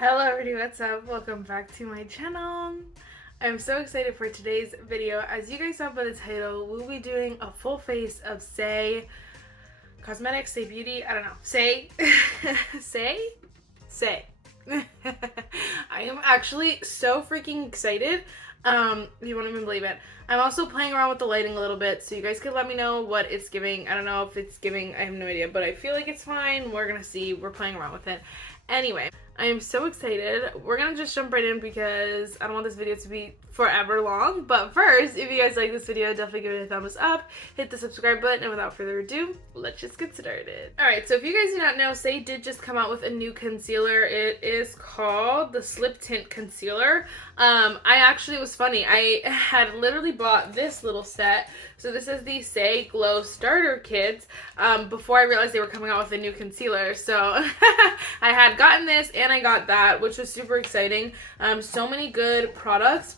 Hello everybody, what's up? Welcome back to my channel. I'm so excited for today's video. As you guys saw by the title, we'll be doing a full face of Saie Cosmetics, Saie Beauty, I don't know. Saie? Saie. I am actually so freaking excited. You won't even believe it. I'm also playing around with the lighting a little bit, so you guys could let me know what it's giving. I don't know if it's giving, I have no idea, but I feel like it's fine. We're gonna see. We're playing around with it. Anyway, I am so excited. We're gonna just jump right in because I don't want this video to be forever long. But first, if you guys like this video, definitely give it a thumbs up, hit the subscribe button, and without further ado, let's just get started. Alright, so if you guys do not know, Saie did just come out with a new concealer. It is called the Slip Tint Concealer. It was funny, I had literally bought this little set. So this is the Saie Glow Starter Kits before I realized they were coming out with a new concealer. So I had gotten this and I got that, which was super exciting. So many good products.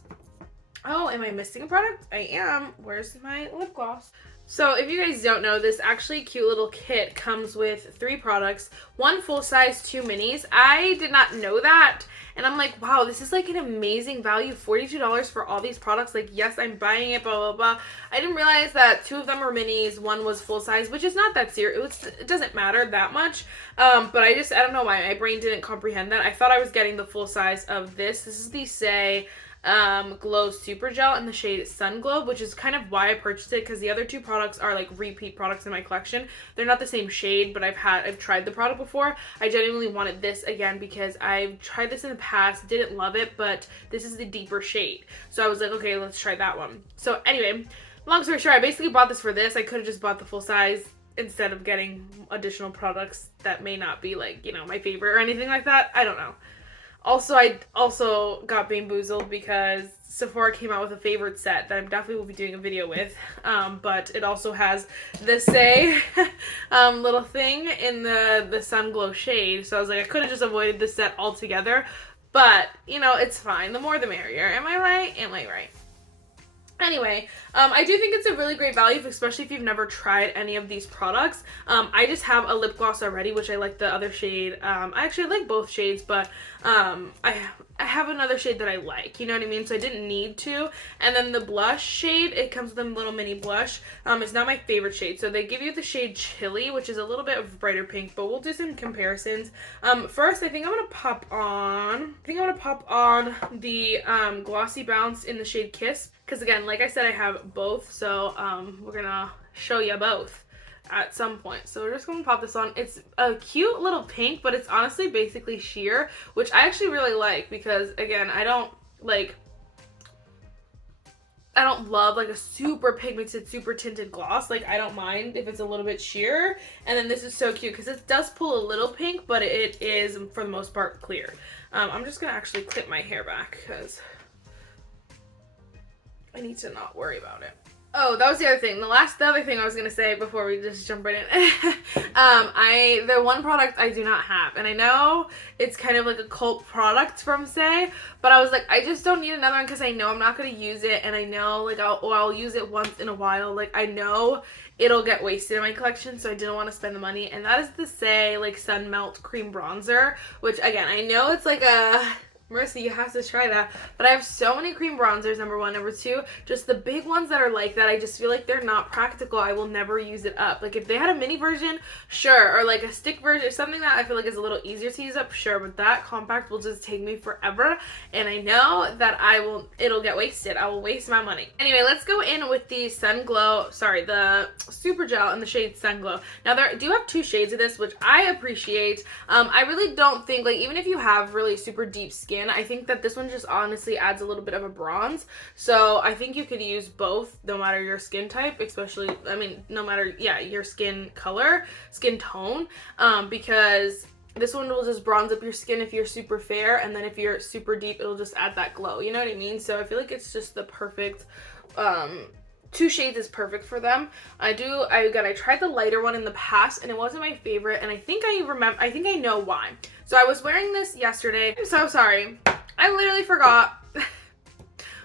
Oh, am I missing a product? I am. Where's my lip gloss? So if you guys don't know, this actually cute little kit comes with 3 products, 1 full size, 2 minis. I did not know that. And I'm like, wow, this is like an amazing value, $42 for all these products. Like, yes, I'm buying it, blah, blah, blah. I didn't realize that 2 of them were minis, 1 was full size, which is not that serious. It doesn't matter that much. But I don't know why my brain didn't comprehend that. I thought I was getting the full size of this. This is the Saie Glow Super Gel in the shade Sunglow, which is kind of why I purchased it, because the other 2 products are like repeat products in my collection. They're not the same shade, but I've tried the product before. I genuinely wanted this again because I've tried this in the past, didn't love it, but this is the deeper shade. So I was like, okay, let's try that one. So anyway, long story short, I basically bought this for this. I could have just bought the full size instead of getting additional products that may not be like, you know, my favorite or anything like that. I don't know. Also, I also got bamboozled because Sephora came out with a favorite set that I definitely will be doing a video with, but it also has the Saie little thing in the Sunglow shade, so I was like, I could have just avoided this set altogether, but, you know, it's fine. The more the merrier. Am I right? Am I right? Anyway, I do think it's a really great value, especially if you've never tried any of these products. I just have a lip gloss already, which I like the other shade. I actually like both shades, but I have another shade that I like, you know what I mean? So I didn't need to. And then the blush shade, it comes with a little mini blush. It's not my favorite shade. So they give you the shade Chili, which is a little bit of brighter pink, but we'll do some comparisons. First, I think I'm going to pop on the Glossy Bounce in the shade Kiss. Because again, like I said, I have both, so we're gonna show you both at some point. So we're just gonna pop this on. It's a cute little pink, but it's honestly basically sheer, which I actually really like because, again, I don't love like a super pigmented, super tinted gloss. Like, I don't mind if it's a little bit sheer. And then this is so cute because it does pull a little pink, but it is, for the most part, clear. I'm just gonna actually clip my hair back because I need to not worry about it. Oh, that was the other thing. The other thing I was gonna say before we just jump right in. The one product I do not have, and I know it's kind of like a cult product from Saie, but I was like, I just don't need another one because I know I'm not gonna use it, and I know like I'll use it once in a while. Like, I know it'll get wasted in my collection, so I didn't want to spend the money, and that is the Saie like Sun Melt Cream Bronzer, which again, I know it's like a Marissa, you have to try that. But I have so many cream bronzers, number 1. Number 2, just the big ones that are like that, I just feel like they're not practical. I will never use it up. Like, if they had a mini version, sure. Or like a stick version, or something that I feel like is a little easier to use up, sure. But that compact will just take me forever. And I know that it'll get wasted. I will waste my money. Anyway, let's go in with the the Super Gel in the shade Sunglow. Now, there do have 2 shades of this, which I appreciate. I really don't think, like, even if you have really super deep skin, I think that this one just honestly adds a little bit of a bronze. So I think you could use both no matter your skin type, especially, I mean, no matter, yeah, your skin color, skin tone, because this one will just bronze up your skin if you're super fair, and then if you're super deep, it'll just add that glow, you know what I mean? So I feel like it's just the perfect, 2 shades is perfect for them. I tried the lighter one in the past and it wasn't my favorite, and I think I know why. So I was wearing this yesterday. I'm so sorry. I literally forgot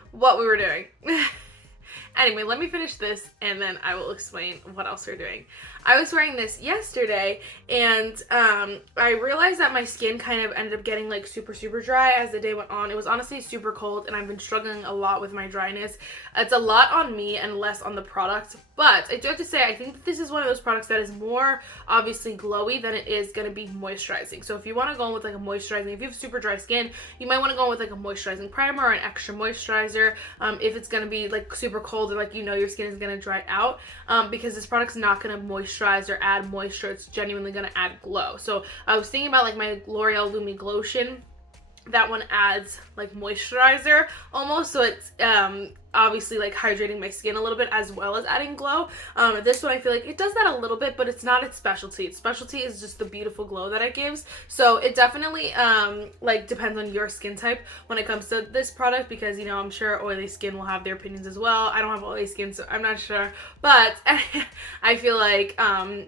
what we were doing. Anyway, let me finish this and then I will explain what else we're doing. I was wearing this yesterday, and I realized that my skin kind of ended up getting like super dry as the day went on. It was honestly super cold, and I've been struggling a lot with my dryness. It's a lot on me and less on the product, but I do have to say, I think that this is one of those products that is more obviously glowy than it is going to be moisturizing. So if you want to go in with like a moisturizing, if you have super dry skin, you might want to go in with like a moisturizing primer or an extra moisturizer if it's going to be like super cold or like you know your skin is going to dry out, because this product's not going to moisturize or add moisture. It's genuinely going to add glow. So I was thinking about like my L'Oreal Lumi Glotion. That one adds like moisturizer almost, so it's obviously like hydrating my skin a little bit as well as adding glow. This one I feel like it does that a little bit, but it's not its specialty. Its specialty is just the beautiful glow that it gives. So it definitely like depends on your skin type when it comes to this product, because you know I'm sure oily skin will have their opinions as well. I don't have oily skin, so I'm not sure, but I feel like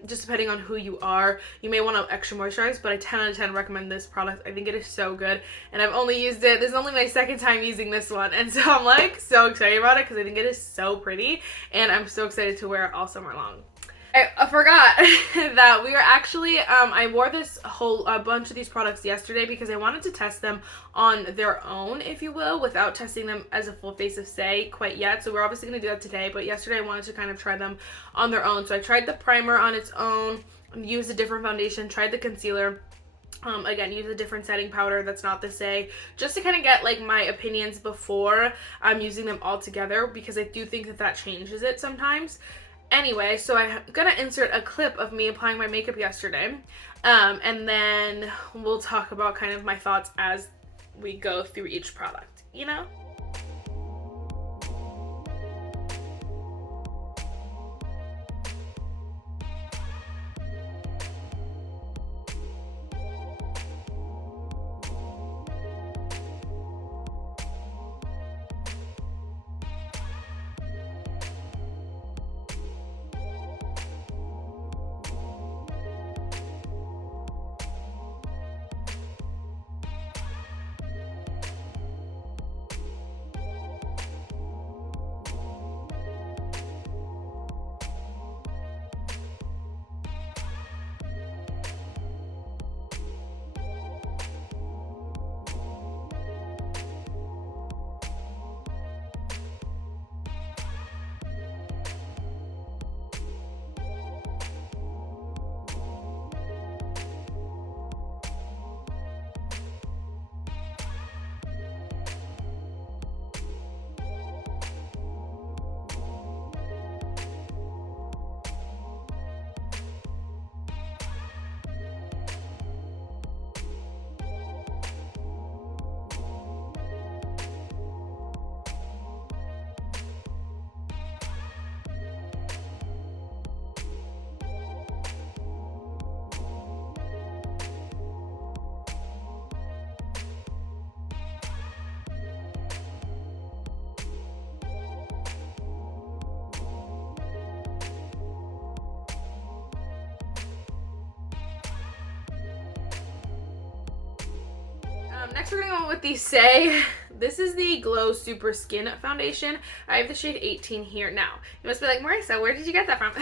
just depending on who you are, you may want to extra moisturize, but I 10 out of 10 recommend this product. I think it is so good, and I've only used it, this is only my second time using this one, and so I'm like so excited about it because I think it is so pretty, and I'm so excited to wear it all summer long. I forgot that we were actually, I wore this whole bunch of these products yesterday because I wanted to test them on their own, if you will, without testing them as a full face of Saie quite yet. So we're obviously going to do that today, but yesterday I wanted to kind of try them on their own. So I tried the primer on its own, used a different foundation, tried the concealer. Again, use a different setting powder that's not the Saie, just to kind of get like my opinions before I'm using them all together, because I do think that that changes it sometimes. Anyway, so I'm gonna insert a clip of me applying my makeup yesterday, and then we'll talk about kind of my thoughts as we go through each product, you know? Next we're gonna go with the Saie. This is the Glow Super Skin Foundation. I have the shade 18 here now. You must be like, Marissa, where did you get that from?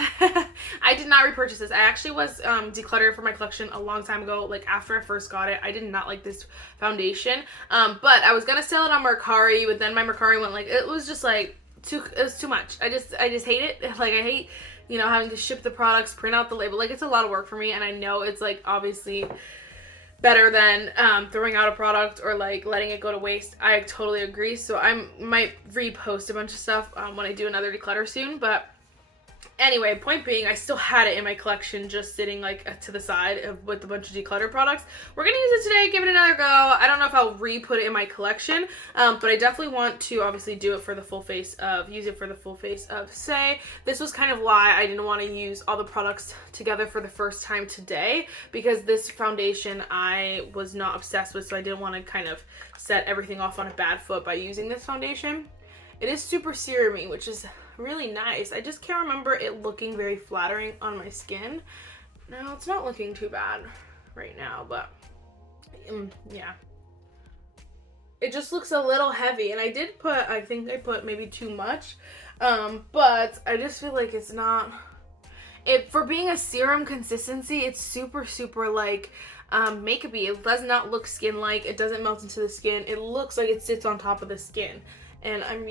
I did not repurchase this. I actually was decluttered for my collection a long time ago. Like after I first got it, I did not like this foundation. But I was gonna sell it on Mercari, but then my Mercari went like, it was just like it was too much. I just hate it. Like I hate, you know, having to ship the products, print out the label. Like it's a lot of work for me, and I know it's like obviously better than throwing out a product or like letting it go to waste. I totally agree. So I might repost a bunch of stuff when I do another declutter soon, but anyway, point being, I still had it in my collection just sitting like to the side with a bunch of declutter products. We're gonna use it today, give it another go. I don't know if I'll re-put it in my collection, but I definitely want to obviously do it for the full face of, use it for the full face of Saie. This was kind of why I didn't want to use all the products together for the first time today, because this foundation I was not obsessed with, so I didn't want to kind of set everything off on a bad foot by using this foundation. It is super serumy, which is really nice. I just can't remember it looking very flattering on my skin. No, it's not looking too bad right now, but yeah. It just looks a little heavy, and I did put, I think I put maybe too much, but I just feel like it's not, for being a serum consistency, it's super, super like makeup-y. It does not look skin-like. It doesn't melt into the skin. It looks like it sits on top of the skin. And I'm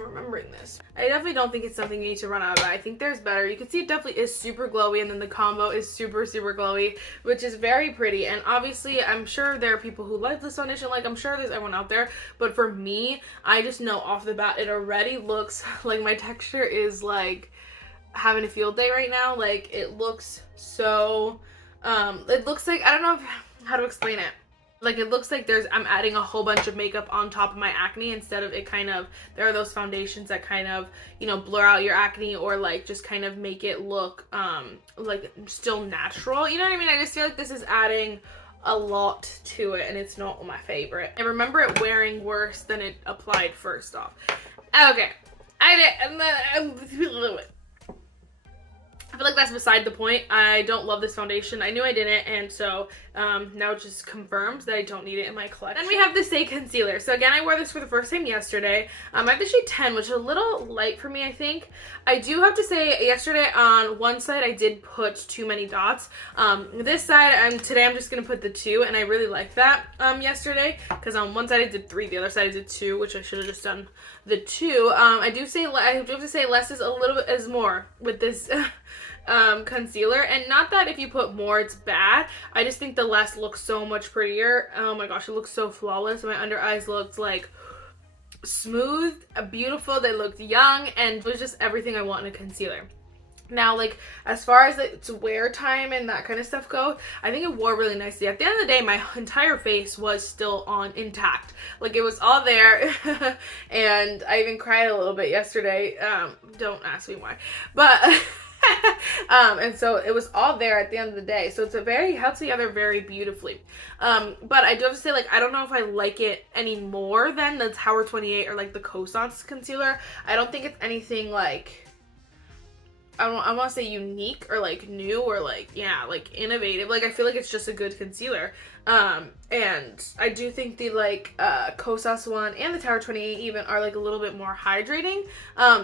remembering this. I definitely don't think it's something you need to run out of. I think there's better. You can see it definitely is super glowy, and then the combo is super, super glowy, which is very pretty. And obviously, I'm sure there are people who like this foundation. Like, I'm sure there's everyone out there. But for me, I just know off the bat, it already looks like my texture is like having a field day right now. Like, it looks so, it looks like, I don't know how to explain it. Like, it looks like I'm adding a whole bunch of makeup on top of my acne instead of it kind of, there are those foundations that kind of, you know, blur out your acne or like just kind of make it look like still natural. You know what I mean? I just feel like this is adding a lot to it and it's not my favorite. I remember it wearing worse than it applied first off. Okay. I did, and then I feel like that's beside the point. I don't love this foundation. I knew I didn't, and so now it just confirms that I don't need it in my collection. Then we have the Saie Concealer. So again, I wore this for the first time yesterday. I have the shade 10, which is a little light for me, I think. I do have to say, yesterday on one side, I did put too many dots. This side, today I'm just going to put the 2, and I really liked that yesterday, because on one side I did 3, the other side I did 2, which I should have just done the 2. I do have to say less is a little bit is more with this concealer, and not that if you put more it's bad. I just think the less looks so much prettier. Oh my gosh, it looks so flawless. My under eyes looked like smooth, beautiful, they looked young, and it was just everything I want in a concealer. Now, like, as far as its wear time and that kind of stuff go, I think it wore really nicely. At the end of the day, my entire face was still intact. Like, it was all there, and I even cried a little bit yesterday. Don't ask me why. But, and so it was all there at the end of the day. So it's held together very beautifully. But I do have to say, like, I don't know if I like it any more than the Tower 28 or, like, the Cosas concealer. I don't think it's anything, like, I want to say unique or like new or like, yeah, like innovative. Like, I feel like it's just a good concealer. And I do think the like Cosas one and the Tower 28 even are like a little bit more hydrating.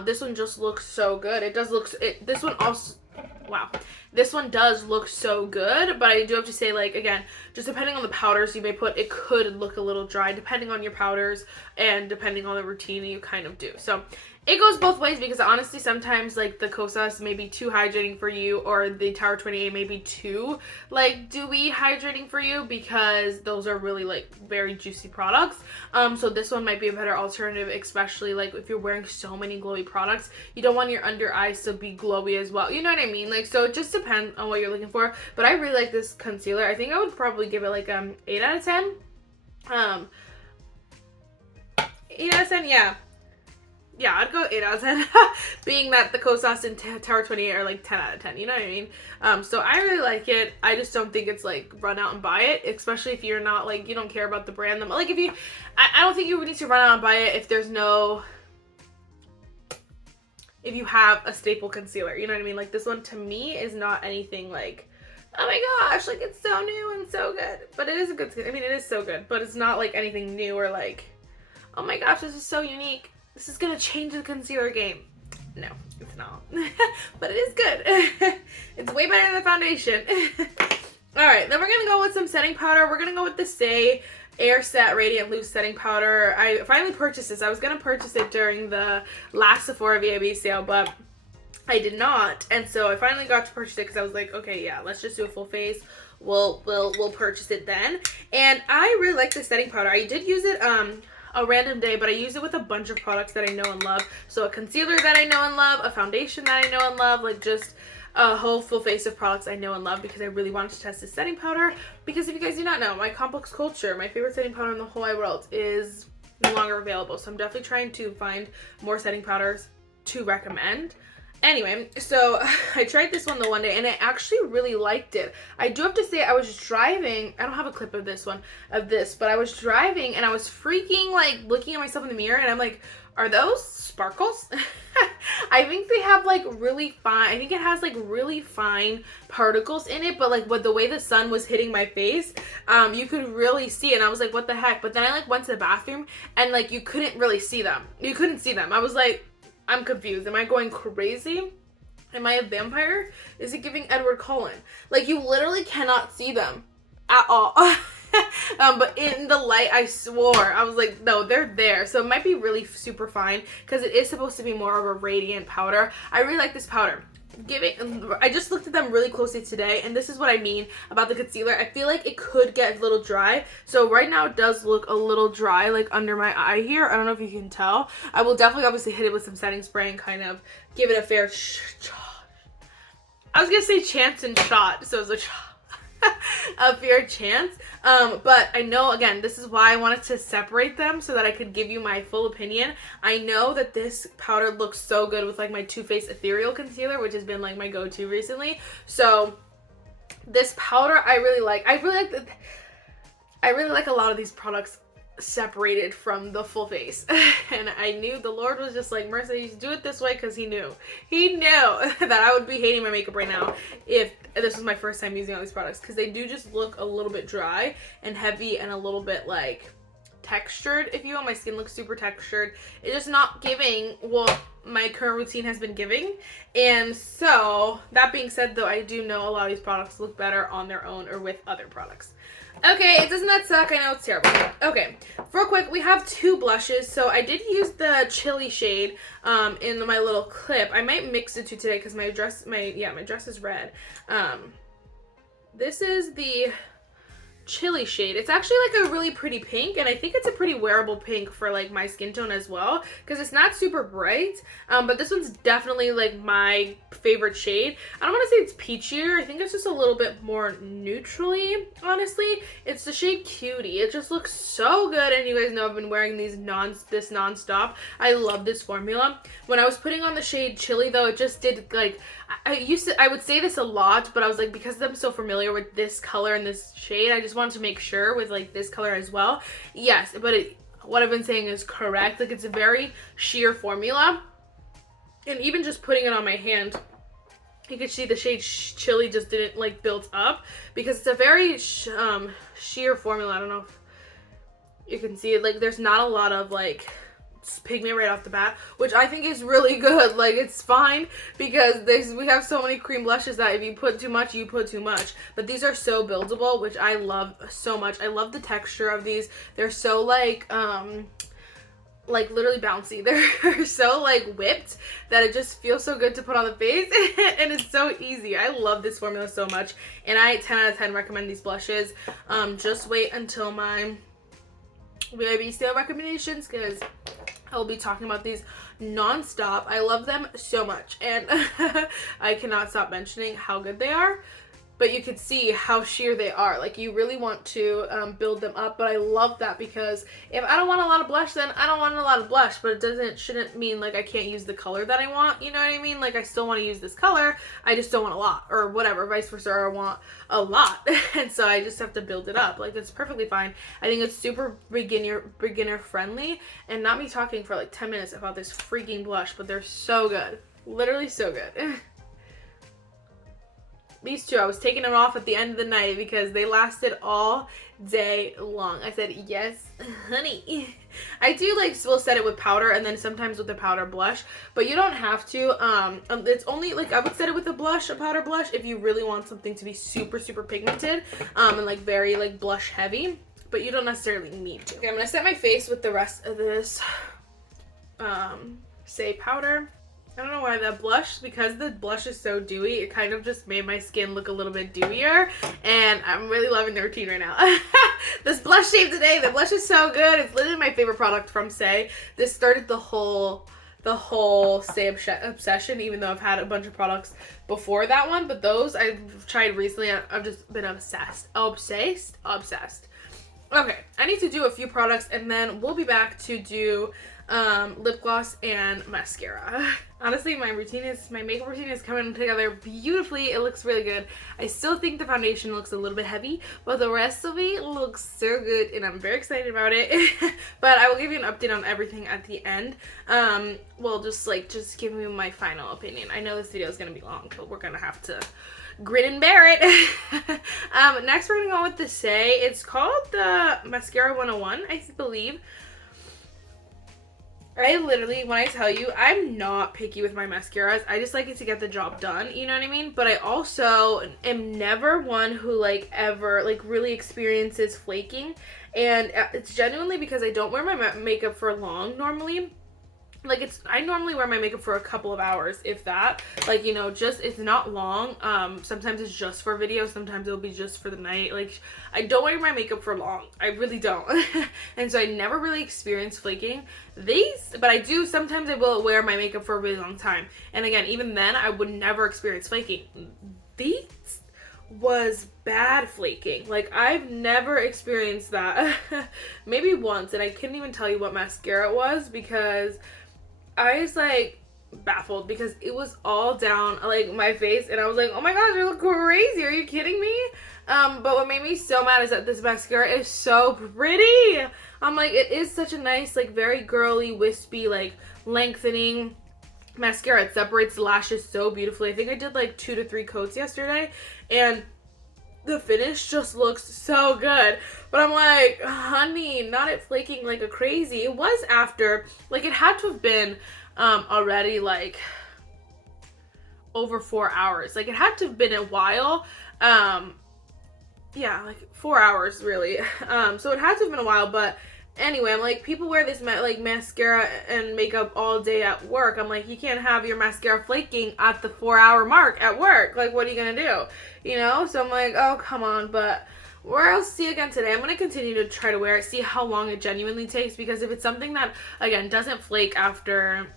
This one just looks so good. This one also, wow. This one does look so good, but I do have to say, like, again, just depending on the powders you may put, it could look a little dry depending on your powders and depending on the routine that you kind of do. So it goes both ways, because honestly sometimes like the Cosas may be too hydrating for you, or the Tower 28 may be too like dewy hydrating for you, because those are really like very juicy products. So this one might be a better alternative, especially like if you're wearing so many glowy products. You don't want your under eyes to be glowy as well, you know what I mean? Like, so it just depends on what you're looking for. But I really like this concealer. I think I would probably give it like 8 out of 10. 8 out of 10, yeah. Yeah, I'd go 8 out of 10, being that the Cosas and Tower 28 are like 10 out of 10, you know what I mean? So I really like it. I just don't think it's like run out and buy it, especially if you're not like, you don't care about the brand. Like, I don't think you would need to run out and buy it if you have a staple concealer, you know what I mean? Like, this one to me is not anything like, oh my gosh, like it's so new and so good. But it is a good, I mean, it is so good, but it's not like anything new or like, oh my gosh, this is so unique. This is gonna change the concealer game. No, it's not. But it is good. It's way better than the foundation. Alright, then we're gonna go with some setting powder. We're gonna go with the Saie Air Set Radiant Loose Setting Powder. I finally purchased this. I was gonna purchase it during the last Sephora VIB sale, but I did not. And so I finally got to purchase it because I was like, okay, yeah, let's just do a full face. We'll purchase it then. And I really like this setting powder. I did use it a random day, but I use it with a bunch of products that I know and love. So a concealer that I know and love, a foundation that I know and love, like just a whole full face of products I know and love, because I really wanted to test this setting powder. Because if you guys do not know, my Complex Culture, my favorite setting powder in the whole wide world, is no longer available. So I'm definitely trying to find more setting powders to recommend. Anyway, so I tried this one the one day and I actually really liked it. I do have to say, I was driving, I don't have a clip of this, but I was driving and I was freaking like looking at myself in the mirror and I'm like, are those sparkles? I think they have like really fine, I think it has like really fine particles in it, but like with the way the sun was hitting my face, you could really see it and I was like, what the heck? But then I like went to the bathroom and like you couldn't really see them. You couldn't see them. I was like, I'm confused. Am I going crazy? Am I a vampire? Is it giving Edward Cullen? Like, you literally cannot see them at all. But in the light, I swore. I was like, no, they're there. So it might be really super fine because it is supposed to be more of a radiant powder. I really like this powder. I just looked at them really closely today, and this is what I mean about the concealer. I feel like it could get a little dry. So right now it does look a little dry, like under my eye here. I don't know if you can tell. I will definitely obviously hit it with some setting spray and kind of give it a fair I was gonna say chance and shot, so it's a fair chance. But I know, again, this is why I wanted to separate them so that I could give you my full opinion. I know that this powder looks so good with like my Too Faced Ethereal Concealer, which has been like my go-to recently. So this powder I really like. I really like a lot of these products separated from the full face. And I knew the Lord was just like, Marissa, you should do it this way, because he knew that I would be hating my makeup right now if this was my first time using all these products, because they do just look a little bit dry and heavy and a little bit like textured, if you will. My skin looks super textured. It's just not giving what my current routine has been giving. And so that being said, though, I do know a lot of these products look better on their own or with other products. Okay, doesn't that suck? I know it's terrible. Okay, real quick, we have two blushes. So I did use the chili shade in my little clip. I might mix the two today because my dress is red. This is the chili shade. It's actually like a really pretty pink, and I think it's a pretty wearable pink for like my skin tone as well, because it's not super bright, but this one's definitely like my favorite shade. I don't want to say it's peachier. I think it's just a little bit more neutrally, honestly. It's the shade Cutie. It just looks so good, and you guys know I've been wearing this non-stop. I love this formula. When I was putting on the shade Chili, though, it just did like, I would say this a lot, but I was like, because I'm so familiar with this color and this shade, I just wanted to make sure with like this color as well. Yes, but what I've been saying is correct. Like, it's a very sheer formula, and even just putting it on my hand, you can see the shade Chili just didn't like build up, because it's a very sheer formula. I don't know if you can see it. Like, there's not a lot of like pigment right off the bat, which I think is really good. Like, it's fine, because we have so many cream blushes that if you put too much, you put too much. But these are so buildable, which I love so much. I love the texture of these. They're so like literally bouncy. They're so like whipped that it just feels so good to put on the face. And it's so easy. I love this formula so much, and I 10 out of 10 recommend these blushes. Just wait until my VIB sale recommendations, because I'll be talking about these non-stop. I love them so much, and I cannot stop mentioning how good they are. But you can see how sheer they are. Like, you really want to build them up. But I love that, because if I don't want a lot of blush, then I don't want a lot of blush. But it shouldn't mean like I can't use the color that I want. You know what I mean? Like, I still want to use this color. I just don't want a lot, or whatever, vice versa. Or I want a lot, and so I just have to build it up. Like, it's perfectly fine. I think it's super beginner friendly. And not me talking for like 10 minutes about this freaking blush, but they're so good. Literally so good. These two, I was taking them off at the end of the night because they lasted all day long. I said, yes, honey. I do like will set it with powder, and then sometimes with a powder blush, but you don't have to. It's only like, I would set it with a powder blush, if you really want something to be super, super pigmented, and like very like blush heavy, but you don't necessarily need to. Okay, I'm gonna set my face with the rest of this Saie powder. I don't know why that blush, because the blush is so dewy, it kind of just made my skin look a little bit dewier, and I'm really loving the routine right now. This blush shade today, the blush is so good. It's literally my favorite product from Saie. This started the whole Saie obsession, even though I've had a bunch of products before that one, but those I've tried recently. I've just been obsessed. Okay, I need to do a few products, and then we'll be back to do lip gloss and mascara. Honestly, my makeup routine is coming together beautifully. It looks really good. I still think the foundation looks a little bit heavy, but the rest of it looks so good, and I'm very excited about it. But I will give you an update on everything at the end. Well, just give me my final opinion. I know this video is gonna be long, but we're gonna have to grin and bear it. Next we're gonna go with the Saie. It's called the Mascara 101, I believe. I literally, when I tell you, I'm not picky with my mascaras. I just like it to get the job done, you know what I mean? But I also am never one who, like, ever, like, really experiences flaking. And it's genuinely because I don't wear my makeup for long normally. Like, I normally wear my makeup for a couple of hours, if that. Like, you know, just, it's not long. Sometimes it's just for video. Sometimes it'll be just for the night. Like, I don't wear my makeup for long. I really don't. And so I never really experience flaking. But I do, sometimes I will wear my makeup for a really long time. And again, even then, I would never experience flaking. These was bad flaking. Like, I've never experienced that. Maybe once, and I couldn't even tell you what mascara it was because I was like baffled because it was all down like my face, and I was like, oh my gosh, you look crazy, are you kidding me? But what made me so mad is that this mascara is so pretty. I'm like, it is such a nice, like, very girly, wispy, like, lengthening mascara. It separates the lashes so beautifully. I think I did like 2 to 3 coats yesterday, and the finish just looks so good. But I'm like, honey, not it flaking like a crazy. It was after, like, it had to have been already like over 4 hours. Like, it had to have been a while. Yeah, like 4 hours really. So it had to have been a while, but anyway, I'm like, people wear this like mascara and makeup all day at work. I'm like, you can't have your mascara flaking at the 4-hour mark at work. Like, what are you gonna do? You know? So I'm like, oh, come on. But I'll see again today. I'm gonna continue to try to wear it, see how long it genuinely takes, because if it's something that, again, doesn't flake after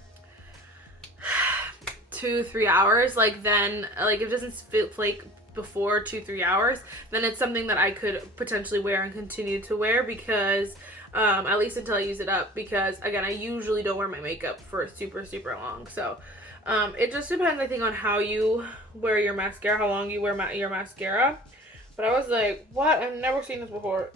2-3 hours, like, then, like, if it doesn't flake before 2-3 hours, then it's something that I could potentially wear and continue to wear, because at least until I use it up, because again, I usually don't wear my makeup for super long. So it just depends, I think, on how you wear your mascara, how long you wear your mascara. But I was like, what? I've never seen this before.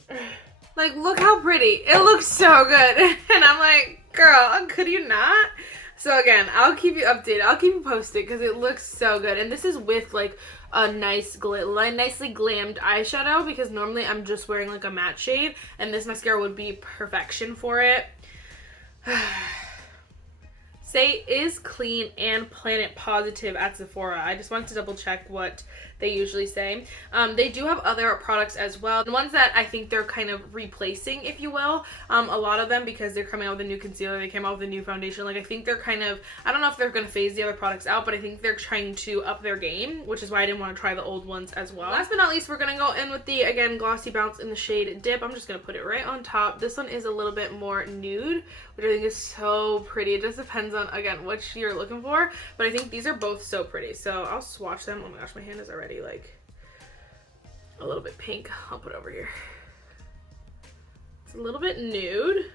Like, look how pretty. It looks so good. And I'm like, girl, could you not? So again, I'll keep you updated. I'll keep you posted because it looks so good. And this is with like a nicely glammed eyeshadow, because normally I'm just wearing like a matte shade, and this mascara would be perfection for it. Saie is clean and planet positive at Sephora. I just wanted to double check what they usually say. They do have other products as well. The ones that I think they're kind of replacing, if you will, a lot of them, because they're coming out with a new concealer, they came out with a new foundation. Like, I think they're kind of, I don't know if they're going to phase the other products out, but I think they're trying to up their game, which is why I didn't want to try the old ones as well. Last but not least, we're going to go in with the, again, Glossy Bounce in the shade Dip. I'm just going to put it right on top. This one is a little bit more nude, which I think is so pretty. It just depends on, again, which you're looking for, but I think these are both so pretty. So I'll swatch them. Oh my gosh, my hand is already like a little bit pink. I'll put it over here. It's a little bit nude,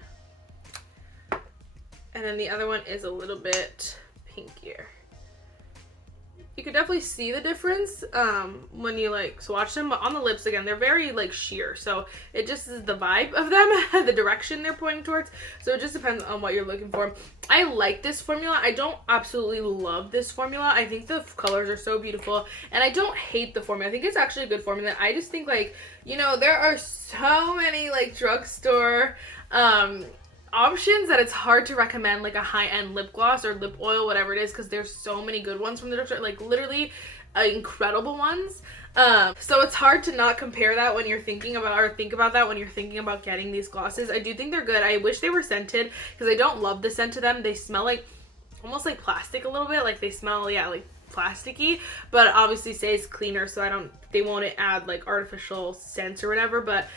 and then the other one is a little bit pinkier. You could definitely see the difference when you like swatch them, but on the lips, again, they're very like sheer, so it just is the vibe of them, the direction they're pointing towards, so it just depends on what you're looking for. I like this formula. I don't absolutely love this formula. I think the colors are so beautiful, and I don't hate the formula. I think it's actually a good formula. I just think, like, you know, there are so many like drugstore options that it's hard to recommend like a high-end lip gloss or lip oil, whatever it is, because there's so many good ones from the drugstore, like literally incredible ones. So it's hard to not compare that when you're thinking about, or think about that when you're thinking about getting these glosses. I do think they're good. I wish they were scented, because I don't love the scent of them. They smell like almost like plastic a little bit, like they smell, yeah, like plasticky, but obviously Saie's cleaner, so they won't add like artificial scents or whatever. But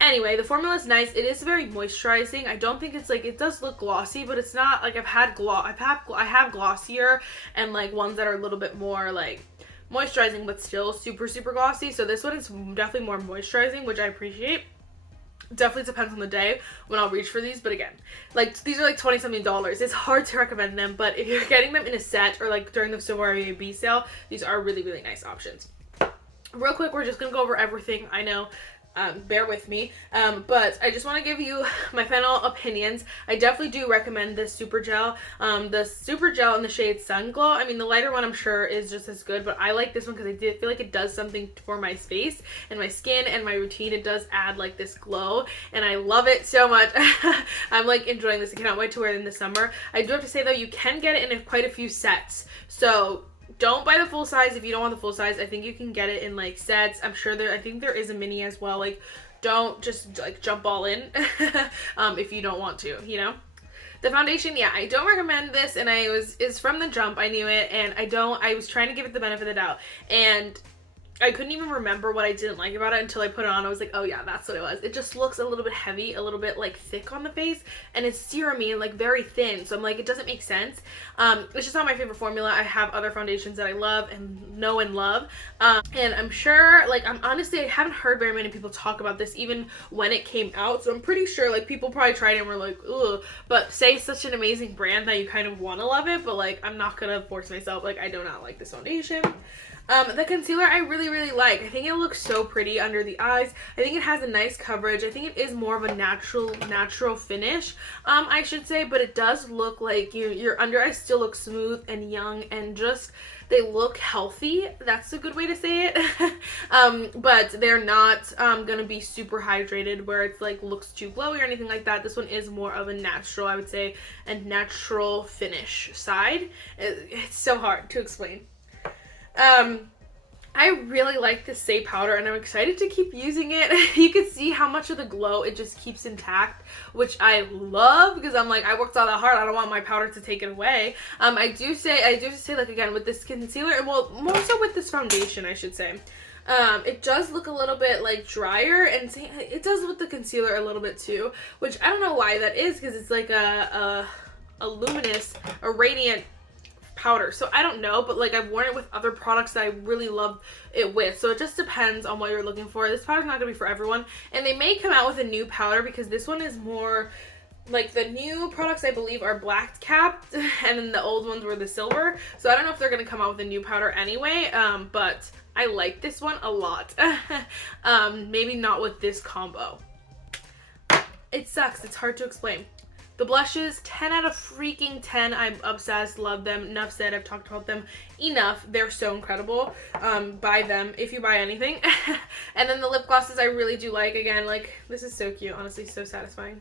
anyway, the formula is nice. It is very moisturizing. I don't think it's like, it does look glossy, but it's not like, I have glossier and like ones that are a little bit more like moisturizing but still super glossy. So this one is definitely more moisturizing, which I appreciate. Definitely depends on the day when I'll reach for these, but again, like, these are like $20-something. It's hard to recommend them, but if you're getting them in a set or like during the Sephora B sale, these are really nice options. Real quick, we're just gonna go over everything. I know bear with me. But I just want to give you my final opinions. I definitely do recommend this super gel. The super gel in the shade Sunglow. I mean, the lighter one I'm sure is just as good, but I like this one because I did feel like it does something for my face and my skin and my routine. It does add like this glow, and I love it so much. I'm like enjoying this. I cannot wait to wear it in the summer. I do have to say though, you can get it in quite a few sets. So don't buy the full size if you don't want the full size. I think you can get it in like sets. I'm sure I think there is a mini as well. Like, don't just like jump all in if you don't want to, you know. The foundation, yeah, I don't recommend this, and it's from the jump. I knew it, and I was trying to give it the benefit of the doubt, and I couldn't even remember what I didn't like about it until I put it on. I was like, oh yeah, that's what it was. It just looks a little bit heavy, a little bit like thick on the face, and it's serumy and like very thin. So I'm like, it doesn't make sense. It's just not my favorite formula. I have other foundations that I love and know and love. And I'm sure, like, honestly, I haven't heard very many people talk about this even when it came out. So I'm pretty sure like people probably tried it and were like, ugh. But Saie's such an amazing brand that you kind of want to love it. But like, I'm not going to force myself. Like, I do not like this foundation. The concealer I really, really like. I think it looks so pretty under the eyes. I think it has a nice coverage. I think it is more of a natural finish, I should say, but it does look like your under eyes still look smooth and young and just, they look healthy. That's a good way to say it. But they're not gonna be super hydrated where it's like looks too glowy or anything like that. This one is more of a natural, I would say, a natural finish side. It's so hard to explain. I really like this Saie powder, and I'm excited to keep using it. You can see how much of the glow it just keeps intact, which I love, because I'm like, I worked all that hard. I don't want my powder to take it away. I do say like, again, with this concealer, well, more so with this foundation, I should say. It does look a little bit like drier, and it does with the concealer a little bit too, which I don't know why that is, because it's like a luminous, a radiant powder. So I don't know, but like I've worn it with other products that I really love it with. So it just depends on what you're looking for. This powder's not gonna be for everyone, and they may come out with a new powder because this one is more like, the new products I believe are black capped and then the old ones were the silver. So I don't know if they're gonna come out with a new powder anyway, but I like this one a lot. Maybe not with this combo. It sucks, it's hard to explain. The blushes, 10 out of freaking 10. I'm obsessed, love them. Enough said, I've talked about them enough. They're so incredible. Buy them if you buy anything. And then the lip glosses I really do like. Again, like, this is so cute, honestly, so satisfying.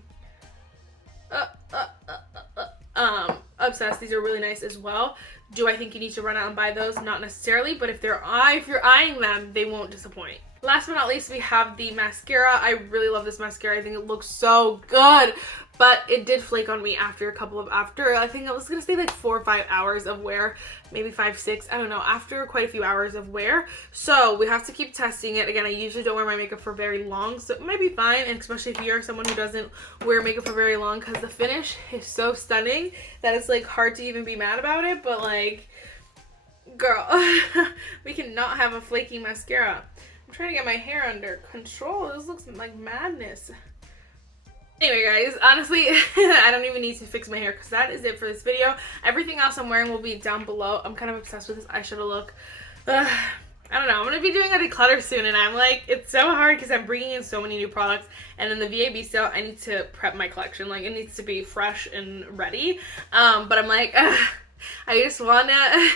Obsessed. These are really nice as well. Do I think you need to run out and buy those? Not necessarily, but if you're eyeing them, they won't disappoint. Last but not least, we have the mascara. I really love this mascara. I think it looks so good, but it did flake on me after I think I was gonna say like 4 or 5 hours of wear, maybe 5, 6, I don't know, after quite a few hours of wear. So we have to keep testing it. Again, I usually don't wear my makeup for very long, so it might be fine, and especially if you're someone who doesn't wear makeup for very long, because the finish is so stunning that it's like hard to even be mad about it. But like, girl, we cannot have a flaky mascara. I'm trying to get my hair under control. This looks like madness. Anyway, guys, honestly, I don't even need to fix my hair because that is it for this video. Everything else I'm wearing will be down below. I'm kind of obsessed with this eyeshadow look. I don't know. I'm going to be doing a declutter soon, and I'm like, it's so hard because I'm bringing in so many new products. And in the VAB sale, I need to prep my collection. Like, it needs to be fresh and ready. But I'm like, I just want to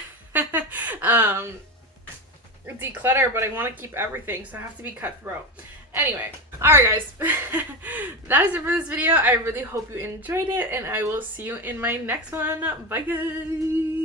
declutter, but I want to keep everything, so I have to be cutthroat. Anyway, alright guys, that is it for this video. I really hope you enjoyed it, and I will see you in my next one. Bye guys!